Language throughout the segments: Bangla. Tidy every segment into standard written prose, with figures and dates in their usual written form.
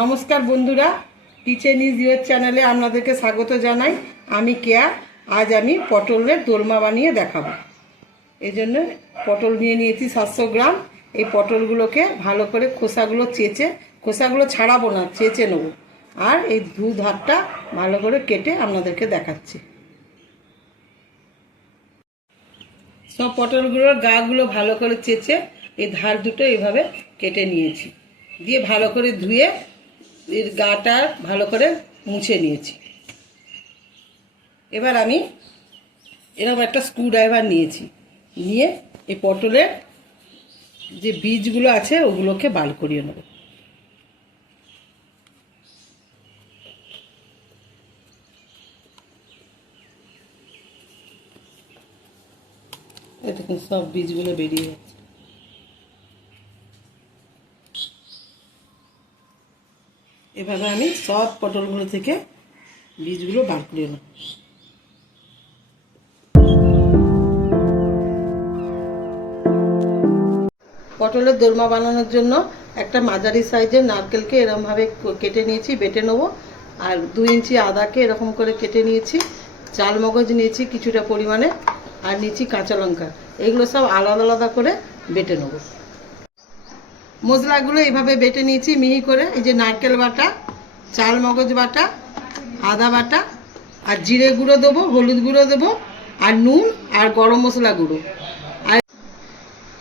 নমস্কার বন্ধুরা, কিচেন ইজ ইউর চ্যানেলে আপনাদেরকে স্বাগত জানাই। আমি কেয়া। আজ আমি পটলের দোলমা বানিয়ে দেখাবো। এই জন্য পটল নিয়ে নিয়েছি 700 গ্রাম। এই পটলগুলোকে ভালো করে খোসাগুলো ছাড়াবো না, চেঁচে নেবো। আর এই দু ধারটা ভালো করে কেটে আপনাদেরকে দেখাচ্ছি। সব পটলগুলোর গাগুলো ভালো করে চেঁচে এই ধার দুটো এইভাবে কেটে নিয়েছি, দিয়ে ভালো করে ধুয়ে এর গাটা ভালো করে মুছে নিয়েছি। এবার আমি এরকম একটা স্ক্রুড্রাইভার নিয়েছি, নিয়ে এই পটলের যে বীজগুলো আছে ওগুলোকে বার করিয়ে নেব। দেখুন সব বীজগুলো বেরিয়ে যাচ্ছে। এভাবে আমি সব পটলগুলো থেকে বীজগুলো বার করে নেব। পটলের দোলমা বানানোর জন্য একটা মাঝারি সাইজের নারকেলকে এরকমভাবে কেটে নিয়েছি, বেটে নেবো। আর 2 ইঞ্চি আদাকে এরকম করে কেটে নিয়েছি। চালমগজ নিয়েছি কিছুটা পরিমাণে, আর নিয়েছি কাঁচা লঙ্কা। এগুলো সব আলাদা আলাদা করে বেটে নেবো। মশলাগুলো এইভাবে বেটে নিয়েছি মিহি করে। এই যে নারকেল বাটা, চালমগজ বাটা, আদা বাটা, আর জিরে গুঁড়ো দেবো, হলুদ গুঁড়ো দেবো, আর নুন, আর গরম মশলা গুঁড়ো।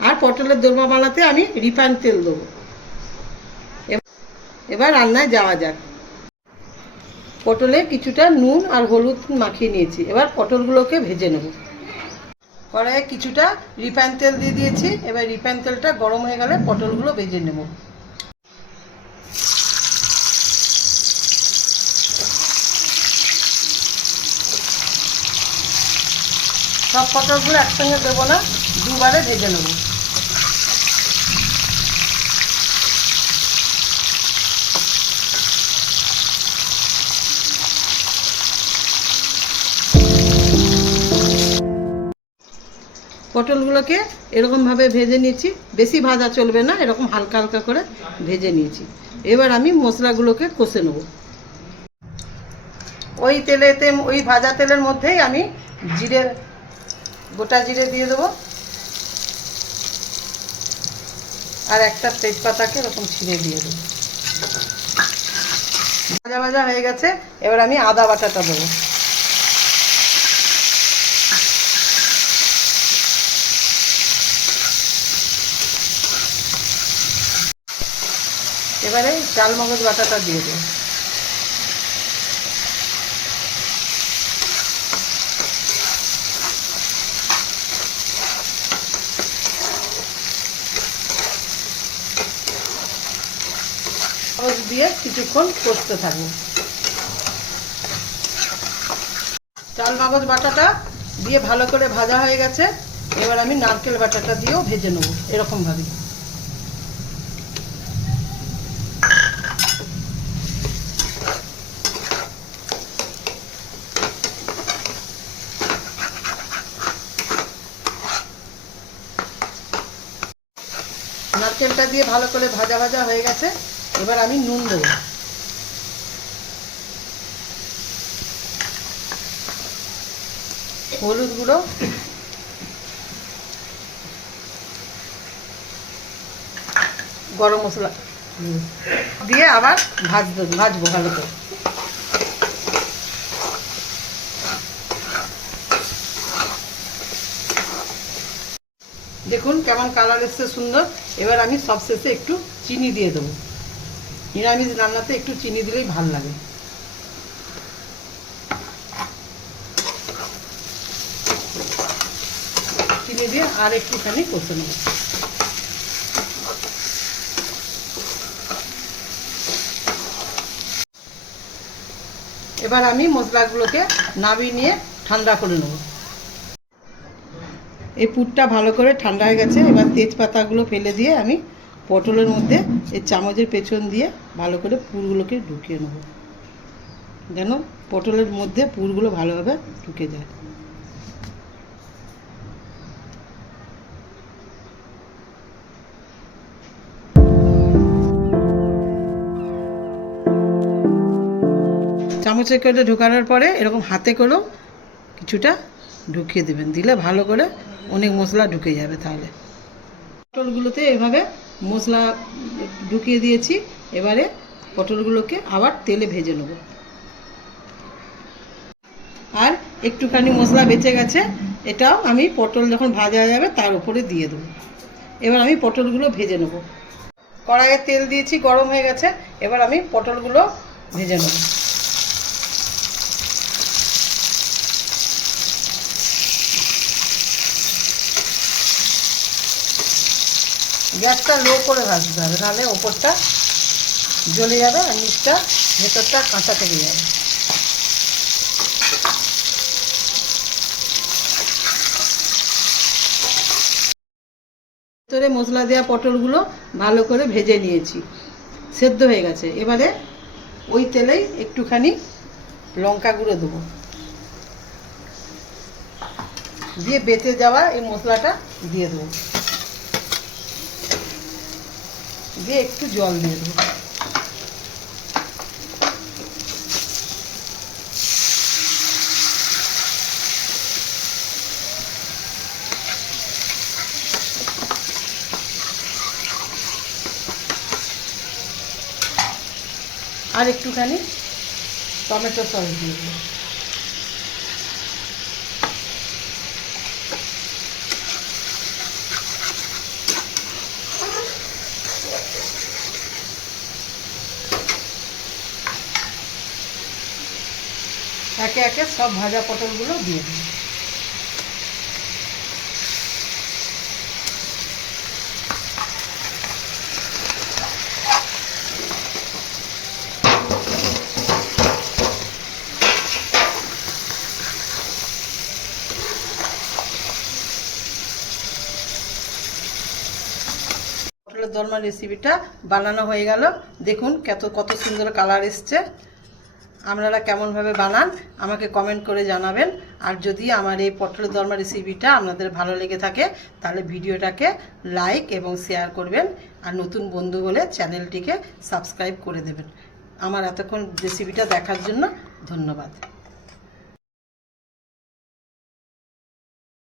আর পটলের দোলমা বানাতে আমি রিফাইন তেল দেবো। এবার রান্নায় যাওয়া যাক। পটলে কিছুটা নুন আর হলুদ মাখিয়ে নিয়েছি। এবার পটলগুলোকে ভেজে নেব। কড়াইয়ে কিছুটা রিফাইন তেল দিয়ে দিয়েছি। এবার রিফাইন তেলটা গরম হয়ে গেলে পটলগুলো ভেজে নেব। সব পটলগুলো একসঙ্গে দেবো না, দুবারে ভেজে নেব। পটলগুলোকে এরকমভাবে ভেজে নিয়েছি। বেশি ভাজা চলবে না, এরকম হালকা হালকা করে ভেজে নিয়েছি। এবার আমি মশলাগুলোকে কষে নেব। ওই ভাজা তেলের মধ্যেই আমি গোটা জিরে দিয়ে দেবো, আর একটা তেজপাতাকে এরকম ছিঁড়ে দিয়ে দেবো। ভাজা ভাজা হয়ে গেছে। এবার আমি আদা বাটাটা দেবো। এবারে চালমগজ বাটাটা দিয়ে দেবো। দিয়ে কিছুক্ষণ কষতে থাকবো। চালমগজ বাটাটা দিয়ে ভালো করে ভাজা হয়ে গেছে। এবার আমি নারকেল বাটাটা দিয়েও ভেজে নেবো এরকম ভাবে। নারকেলটা দিয়ে ভালো করে ভাজা ভাজা হয়ে গেছে। এবার আমি নুন দেবো। হলুদ গুঁড়ো, গরম মশলা দিয়ে আবার ভাজবো ভালো করে। দেখুন কেমন কালার এসছে সুন্দর। এবার আমি সবশেষে একটু চিনি দিয়ে দেবো। নিরামিষ রান্নাতে একটু চিনি দিলেই ভালো লাগে। চিনি দিয়ে আর একটুখানি কষে নেব। এবার আমি মশলাগুলোকে নামিয়ে নিয়ে ঠান্ডা করে নেব। এই পুরটা ভালো করে ঠান্ডা হয়ে গেছে। এবার তেজপাতাগুলো ফেলে দিয়ে আমি পটলের মধ্যে এই চামচের পেছন দিয়ে ভালো করে পুরগুলোকে ঢুকিয়ে নেব, যেন পটলের মধ্যে পুরগুলো ভালোভাবে ঢুকে যায়। চামচে করে ঢোকানোর পরে এরকম হাতে করেও কিছুটা ঢুকিয়ে দেবেন, দিলে ভালো করে অনেক মশলা ঢুকে যাবে। তাহলে পটলগুলোতে এভাবে মশলা ঢুকিয়ে দিয়েছি, এবারে পটলগুলোকে আবার তেলে ভেজে নেব। আর একটুখানি মশলা বেঁচে গেছে, এটাও আমি পটল যখন ভাজা যাবে তার উপরে দিয়ে দেবো। এবার আমি পটলগুলো ভেজে নেব। কড়াইয়ে তেল দিয়েছি, গরম হয়ে গেছে, এবার আমি পটলগুলো ভেজে নেব। গ্যাসটা লো করে ভাজতে হবে, নাহলে ওপরটা জ্বলে যাবে আর নিচটা ভেতরটা কাঁচা থেকে যাবে। ভেতরে মশলা দেওয়া পটলগুলো ভালো করে ভেজে নিয়েছি, সেদ্ধ হয়ে গেছে। এবারে ওই তেলেই একটুখানি লঙ্কা গুঁড়ো দেবো, দিয়ে বেটে যাওয়া এই মশলাটা দিয়ে দেবো, দিয়ে একটু জল দিয়ে দেবো। আর একটুখানি টমেটো সস দিয়ে দেবো। একে একে সব ভাজা পটলগুলো দিয়ে দেবো। পটলের দোরমা রেসিপিটা বানানো হয়ে গেল। দেখুন কত সুন্দর কালার এসছে। আপনারা কেমনভাবে বানান আমাকে কমেন্ট করে জানাবেন। আর যদি আমার এই পটলের দোরমা রেসিপিটা আপনাদের ভালো লেগে থাকে তাহলে ভিডিওটাকে লাইক এবং শেয়ার করবেন, আর নতুন বন্ধু হলে চ্যানেলটিকে সাবস্ক্রাইব করে দেবেন। আমার এতক্ষণ রেসিপিটা দেখার জন্য ধন্যবাদ।